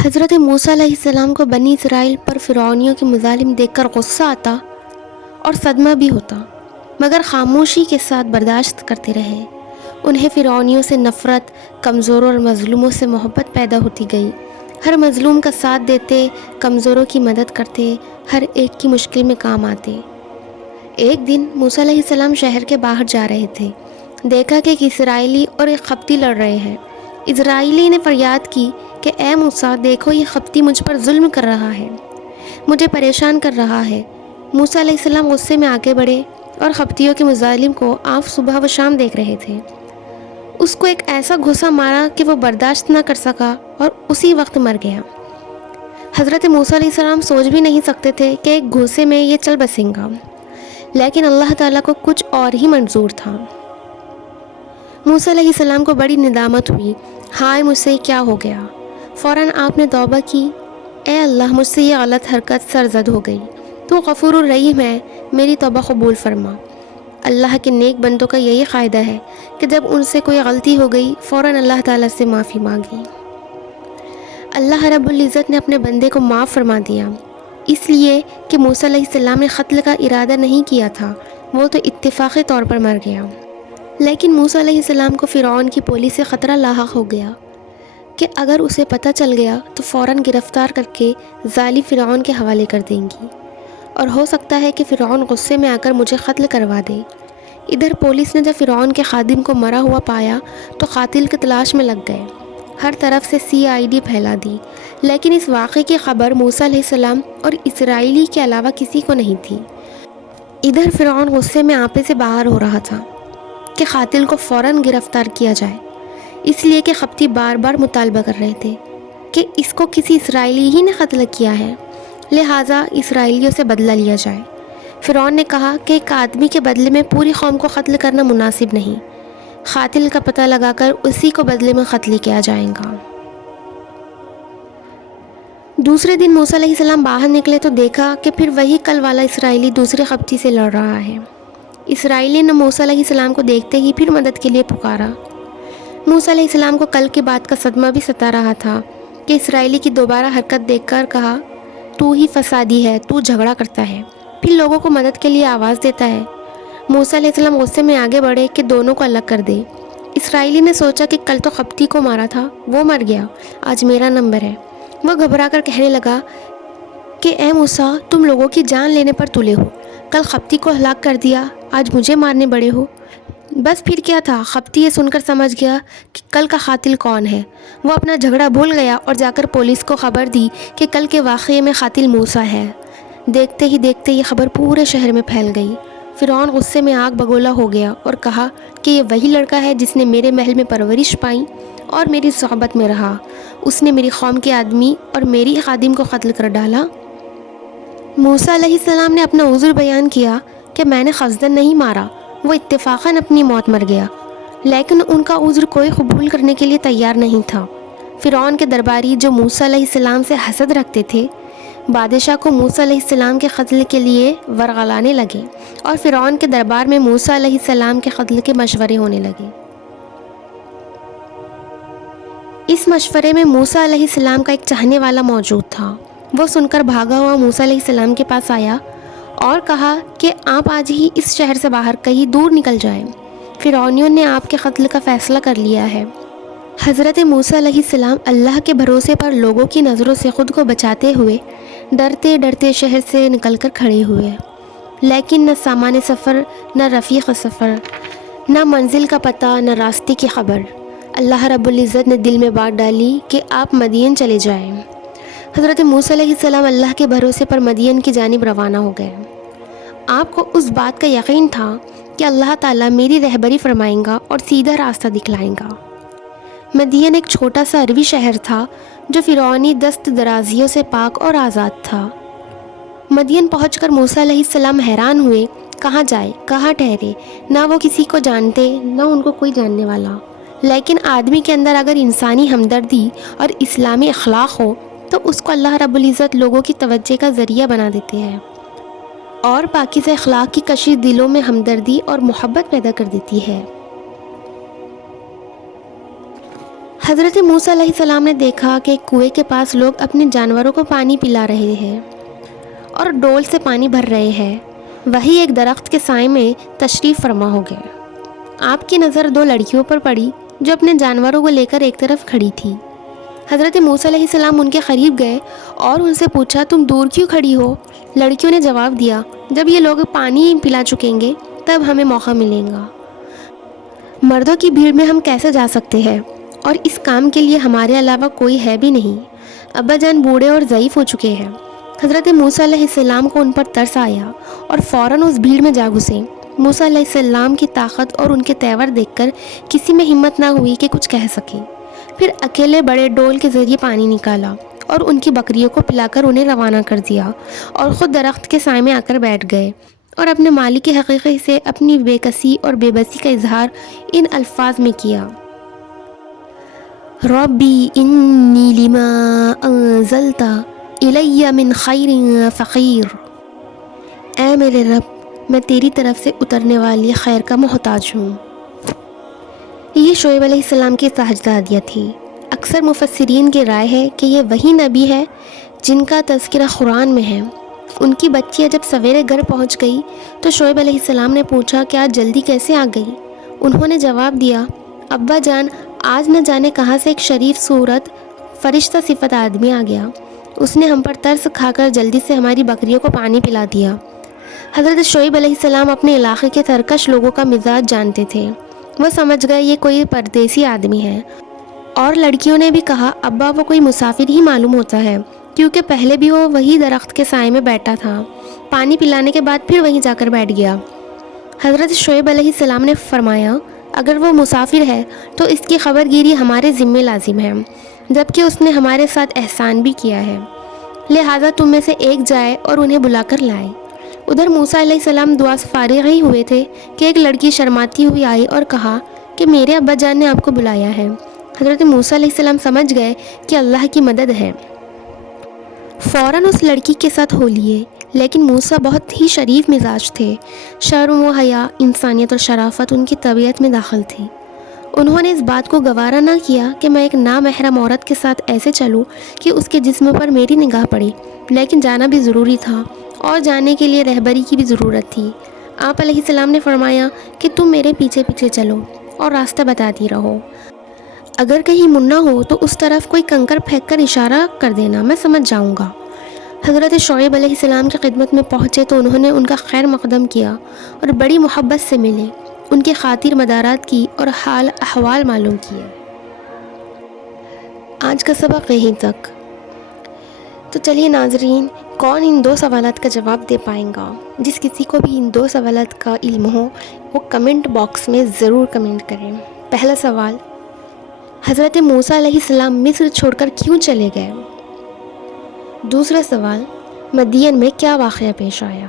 حضرت موسیٰ علیہ السلام کو بنی اسرائیل پر فرعونیوں کے مظالم دیکھ کر غصہ آتا اور صدمہ بھی ہوتا، مگر خاموشی کے ساتھ برداشت کرتے رہے۔ انہیں فرعونیوں سے نفرت، کمزوروں اور مظلوموں سے محبت پیدا ہوتی گئی۔ ہر مظلوم کا ساتھ دیتے، کمزوروں کی مدد کرتے، ہر ایک کی مشکل میں کام آتے۔ ایک دن موسیٰ علیہ السلام شہر کے باہر جا رہے تھے۔ دیکھا کہ ایک اسرائیلی اور ایک قبطی لڑ رہے ہیں۔ اسرائیلی نے فریاد کی کہ اے موسیٰ، دیکھو یہ قبطی مجھ پر ظلم کر رہا ہے، مجھے پریشان کر رہا ہے۔ موسیٰ علیہ السلام غصے میں آگے بڑھے اور قبطیوں کے مظالم کو آپ صبح و شام دیکھ رہے تھے۔ اس کو ایک ایسا گھوسا مارا کہ وہ برداشت نہ کر سکا اور اسی وقت مر گیا۔ حضرت موسیٰ علیہ السلام سوچ بھی نہیں سکتے تھے کہ ایک گھوسے میں یہ چل بسیں گا، لیکن اللہ تعالیٰ کو کچھ اور ہی منظور تھا۔ موسیٰ علیہ السلام کو بڑی ندامت ہوئی، ہائے مجھ سے کیا ہو گیا۔ فوراً آپ نے توبہ کی، اے اللہ مجھ سے یہ غلط حرکت سرزد ہو گئی، تو غفور الرحیم ہے، میری توبہ قبول فرما۔ اللہ کے نیک بندوں کا یہی قاعدہ ہے کہ جب ان سے کوئی غلطی ہو گئی فوراً اللہ تعالیٰ سے معافی مانگی۔ اللہ رب العزت نے اپنے بندے کو معاف فرما دیا، اس لیے کہ موسیٰ علیہ السلام نے قتل کا ارادہ نہیں کیا تھا، وہ تو اتفاقی طور پر مر گیا۔ لیکن موسیٰ علیہ السلام کو فرعون کی پولیس سے خطرہ لاحق ہو گیا کہ اگر اسے پتہ چل گیا تو فوراً گرفتار کر کے ظالم فرعون کے حوالے کر دیں گی، اور ہو سکتا ہے کہ فرعون غصے میں آ کر مجھے قتل کروا دے۔ ادھر پولیس نے جب فرعون کے خادم کو مرا ہوا پایا تو قاتل کی تلاش میں لگ گئے، ہر طرف سے CID پھیلا دی، لیکن اس واقعے کی خبر موسیٰ علیہ السلام اور اسرائیلی کے علاوہ کسی کو نہیں تھی۔ ادھر فرعون غصے میں آپے سے باہر ہو رہا تھا کہ قاتل کو فوراً گرفتار کیا جائے، اس لیے کہ قبطی بار بار مطالبہ کر رہے تھے کہ اس کو کسی اسرائیلی ہی نے قتل کیا ہے، لہٰذا اسرائیلیوں سے بدلہ لیا جائے۔ فرعون نے کہا کہ ایک آدمی کے بدلے میں پوری قوم کو قتل کرنا مناسب نہیں، قاتل کا پتہ لگا کر اسی کو بدلے میں قتل کیا جائے گا۔ دوسرے دن موسیٰ علیہ السلام باہر نکلے تو دیکھا کہ پھر وہی کل والا اسرائیلی دوسرے قبطی سے لڑ رہا ہے۔ اسرائیلی نے موسیٰ علیہ السلام کو دیکھتے ہی پھر مدد کے لیے پکارا۔ موسیٰ علیہ السلام کو کل کی بات کا صدمہ بھی ستا رہا تھا کہ اسرائیلی کی دوبارہ حرکت دیکھ کر کہا، تو ہی فسادی ہے، تو جھگڑا کرتا ہے، پھر لوگوں کو مدد کے لیے آواز دیتا ہے۔ موسیٰ علیہ السلام غصے میں آگے بڑھے کہ دونوں کو الگ کر دے۔ اسرائیلی نے سوچا کہ کل تو قبطی کو مارا تھا، وہ مر گیا، آج میرا نمبر ہے۔ وہ گھبرا کر کہنے لگا کہ اے موسیٰ، تم لوگوں کی جان لینے پر تلے ہو، کل قبطی کو ہلاک کر دیا، آج مجھے مارنے بڑے ہو۔ بس پھر کیا تھا، قبطی یہ سن کر سمجھ گیا کہ کل کا قاتل کون ہے۔ وہ اپنا جھگڑا بھول گیا اور جا کر پولیس کو خبر دی کہ کل کے واقعے میں قاتل موسیٰ ہے۔ دیکھتے ہی دیکھتے یہ خبر پورے شہر میں پھیل گئی۔ فرعون غصے میں آگ بگولا ہو گیا اور کہا کہ یہ وہی لڑکا ہے جس نے میرے محل میں پرورش پائی اور میری صحبت میں رہا، اس نے میری قوم کے آدمی اور میری خادم کو قتل کر ڈالا۔ موسیٰ علیہ السلام نے اپنا عذر بیان کیا کہ میں نے قصداً نہیں مارا، وہ اتفاقاً اپنی موت مر گیا، لیکن ان کا عذر کوئی قبول کرنے کے لیے تیار نہیں تھا۔ فرعون کے درباری جو موسیٰ علیہ السلام سے حسد رکھتے تھے، بادشاہ کو موسیٰ علیہ السلام کے قتل کے لیے ورغلانے لگے اور فرعون کے دربار میں موسیٰ علیہ السلام کے قتل کے مشورے ہونے لگے۔ اس مشورے میں موسیٰ علیہ السلام کا ایک چاہنے والا موجود تھا۔ وہ سن کر بھاگا ہوا موسیٰ علیہ السلام کے پاس آیا اور کہا کہ آپ آج ہی اس شہر سے باہر کہیں دور نکل جائیں، فرعونیوں نے آپ کے قتل کا فیصلہ کر لیا ہے۔ حضرت موسیٰ علیہ السلام اللہ کے بھروسے پر لوگوں کی نظروں سے خود کو بچاتے ہوئے ڈرتے ڈرتے شہر سے نکل کر کھڑے ہوئے، لیکن نہ سامان سفر، نہ رفیق سفر، نہ منزل کا پتہ، نہ راستے کی خبر۔ اللہ رب العزت نے دل میں بات ڈالی کہ آپ مدین چلے جائیں۔ حضرت موسیٰ علیہ السلام اللہ کے بھروسے پر مدین کی جانب روانہ ہو گئے۔ آپ کو اس بات کا یقین تھا کہ اللہ تعالیٰ میری رہبری فرمائیں گا اور سیدھا راستہ دکھلائیں گا۔ مدین ایک چھوٹا سا عربی شہر تھا جو فرعونی دست درازیوں سے پاک اور آزاد تھا۔ مدین پہنچ کر موسیٰ علیہ السلام حیران ہوئے، کہاں جائے، کہاں ٹھہرے، نہ وہ کسی کو جانتے نہ ان کو کوئی جاننے والا۔ لیکن آدمی کے اندر اگر انسانی ہمدردی اور اسلامی اخلاق ہو تو اس کو اللہ رب العزت لوگوں کی توجہ کا ذریعہ بنا دیتے ہیں، اور پاکیزہ اخلاق کی کشش دلوں میں ہمدردی اور محبت پیدا کر دیتی ہے۔ حضرت موسیٰ علیہ السلام نے دیکھا کہ ایک کنویں کے پاس لوگ اپنے جانوروں کو پانی پلا رہے ہیں اور ڈول سے پانی بھر رہے ہیں۔ وہی ایک درخت کے سائے میں تشریف فرما ہو گئے۔ آپ کی نظر دو لڑکیوں پر پڑی جو اپنے جانوروں کو لے کر ایک طرف کھڑی تھی۔ حضرت موسیٰ علیہ السلام ان کے قریب گئے اور ان سے پوچھا، تم دور کیوں کھڑی ہو؟ لڑکیوں نے جواب دیا، جب یہ لوگ پانی پلا چکیں گے تب ہمیں موقع ملے گا۔ مردوں کی بھیڑ میں ہم کیسے جا سکتے ہیں، اور اس کام کے لیے ہمارے علاوہ کوئی ہے بھی نہیں۔ ابا جان بوڑھے اور ضعیف ہو چکے ہیں۔ حضرت موسیٰ علیہ السلام کو ان پر ترس آیا اور فوراً اس بھیڑ میں جا گھسے۔ موسیٰ علیہ السلام کی طاقت اور ان کے تیور دیکھ کر کسی میں ہمت نہ ہوئی کہ کچھ کہہ سکے۔ پھر اکیلے بڑے ڈول کے ذریعے پانی نکالا اور ان کی بکریوں کو پلا کر انہیں روانہ کر دیا، اور خود درخت کے سائے میں آ کر بیٹھ گئے اور اپنے مالک حقیقی سے اپنی بے کسی اور بے بسی کا اظہار ان الفاظ میں کیا: ربی انی لما انزلت الی من خیر فقیر۔ اے میرے رب، میں تیری طرف سے اترنے والی خیر کا محتاج ہوں۔ یہ شعیب علیہ السلام کی سجدادیہ تھی۔ اکثر مفسرین کی رائے ہے کہ یہ وہی نبی ہے جن کا تذکرہ قرآن میں ہے۔ ان کی بچیاں جب سویرے گھر پہنچ گئی تو شعیب علیہ السلام نے پوچھا کہ آج جلدی کیسے آ گئی؟ انہوں نے جواب دیا، ابا جان، آج نہ جانے کہاں سے ایک شریف صورت فرشتہ صفت آدمی آ گیا۔ اس نے ہم پر ترس کھا کر جلدی سے ہماری بکریوں کو پانی پلا دیا۔ حضرت شعیب علیہ السلام اپنے علاقے کے سرکش لوگوں کا مزاج جانتے تھے۔ وہ سمجھ گئے یہ کوئی پردیسی آدمی ہے، اور لڑکیوں نے بھی کہا، ابا وہ کوئی مسافر ہی معلوم ہوتا ہے، کیونکہ پہلے بھی وہ وہی درخت کے سائے میں بیٹھا تھا، پانی پلانے کے بعد پھر وہیں جا کر بیٹھ گیا۔ حضرت شعیب علیہ السلام نے فرمایا، اگر وہ مسافر ہے تو اس کی خبر گیری ہمارے ذمے لازم ہے، جبکہ اس نے ہمارے ساتھ احسان بھی کیا ہے، لہٰذا تم میں سے ایک جائے اور انہیں بلا کر لائے۔ ادھر موسیٰ علیہ السلام دعا سے فارغ ہی ہوئے تھے کہ ایک لڑکی شرماتی ہوئی آئی اور کہا کہ میرے ابا جان نے آپ کو بلایا ہے۔ حضرت موسیٰ علیہ السلام سمجھ گئے کہ اللہ کی مدد ہے، فوراً اس لڑکی کے ساتھ ہو لیے۔ لیکن موسیٰ بہت ہی شریف مزاج تھے، شرم و حیا، انسانیت اور شرافت ان کی طبیعت میں داخل تھی۔ انہوں نے اس بات کو گوارا نہ کیا کہ میں ایک نامحرم عورت کے ساتھ ایسے چلوں کہ اس کے جسم پر میری نگاہ پڑی، لیکن جانا بھی ضروری تھا، اور جانے کے لیے رہبری کی بھی ضرورت تھی۔ آپ علیہ السلام نے فرمایا کہ تم میرے پیچھے پیچھے چلو اور راستہ بتاتی رہو، اگر کہیں مننا ہو تو اس طرف کوئی کنکر پھینک کر اشارہ کر دینا، میں سمجھ جاؤں گا۔ حضرت شعیب علیہ السلام کی خدمت میں پہنچے تو انہوں نے ان کا خیر مقدم کیا اور بڑی محبت سے ملے، ان کی خاطر مدارات کی اور حال احوال معلوم کیے۔ آج کا سبق یہیں تک۔ تو چلیے ناظرین، کون ان دو سوالات کا جواب دے پائیں گا؟ جس کسی کو بھی ان دو سوالات کا علم ہو وہ کمنٹ باکس میں ضرور کمنٹ کریں۔ پہلا سوال، حضرت موسیٰ علیہ السلام مصر چھوڑ کر کیوں چلے گئے؟ دوسرا سوال، مدین میں کیا واقعہ پیش آیا؟